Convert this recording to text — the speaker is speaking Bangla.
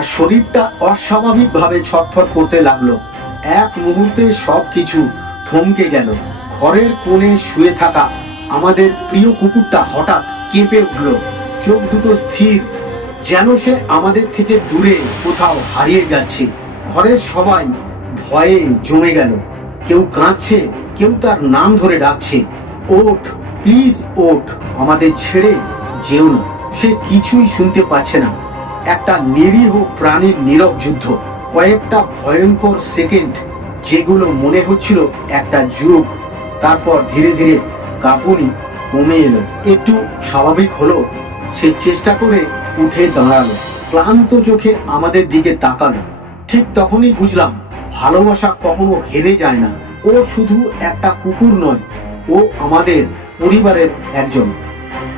আর শরীরটা অস্বাভাবিকভাবে ছটফট করতে লাগলো। এক মুহূর্তে সবকিছু থমকে গেল। ঘরের কোণে শুয়ে থাকা আমাদের প্রিয় কুকুরটা হঠাৎ কেঁপে উঠল। চোখ দুটো স্থির, যেন সে আমাদের থেকে দূরে কোথাও হারিয়ে যাচ্ছে। ঘরের সবাই ভয়ে জমে গেল। কেউ কাঁদছে, কেউ তার নাম ধরে ডাকছে, ওঠ, প্লিজ ওঠ, আমাদের ছেড়ে যেও না। সে কিছুই শুনতে পাচ্ছে না। একটা নিরীহ প্রাণীর নীরব যুদ্ধ। কয়েকটা ভয়ঙ্কর সেকেন্ড, যেগুলো মনে হচ্ছিল একটা যুগ। তারপর ধীরে ধীরে কাঁপুনি কমে এলো, একটু স্বাভাবিক হলো। সে চেষ্টা করে উঠে দাঁড়ালো, ক্লান্ত চোখে আমাদের দিকে তাকালো। ঠিক তখনই বুঝলাম, ভালোবাসা কখনো হেরে যায় না। ও শুধু একটা কুকুর নয়, ও আমাদের পরিবারের একজন।